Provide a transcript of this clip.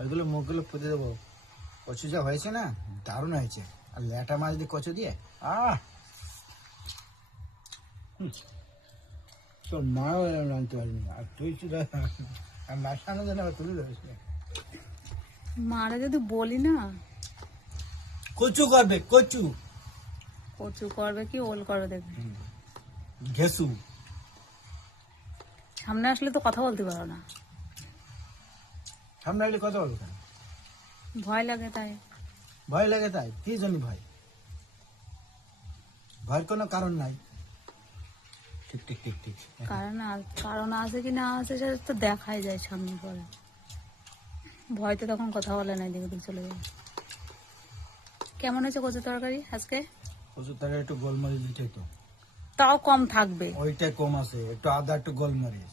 ওইগুলো মুখগুলো পুঁতে দেবো। কচু যা হয়েছে না, দারুণ হয়েছে। আর ল্যাটা মাছ দিয়ে কচু দিয়ে তোর মাও এরকম আনতে পারিনি। আর তুই শুধু আর মাসানো যেন আবার তুলে ধরিস না। মারা যদি বলি না কচু করবে, কচু কচু করবে কি ওল করবে দেখবে। ঘেসু সামনে আসলে তো কথা বলতে পারো না, সামনে আসলে কথা বলবো কেন? ভয় লাগে তাই। ভয় লাগে তাই? কি জন্য ভয়? ভয়ের কোনো কারণ নাই। ঠিক ঠিক ঠিক ঠিক। কারণ আছে কি না আছে সেটা তো দেখাই যায় সামনে পরে। ভয় তো তখন কথা বলে না, দিকে দিকে চলে যায়। কেমন হয়েছে কচু তরকারি আজকে? কচুর তরকারি একটু গোলমরিচ দিতে তো, তাও কম থাকবে। ওইটাই কম আছে, একটু আদা একটু গোলমরিচ।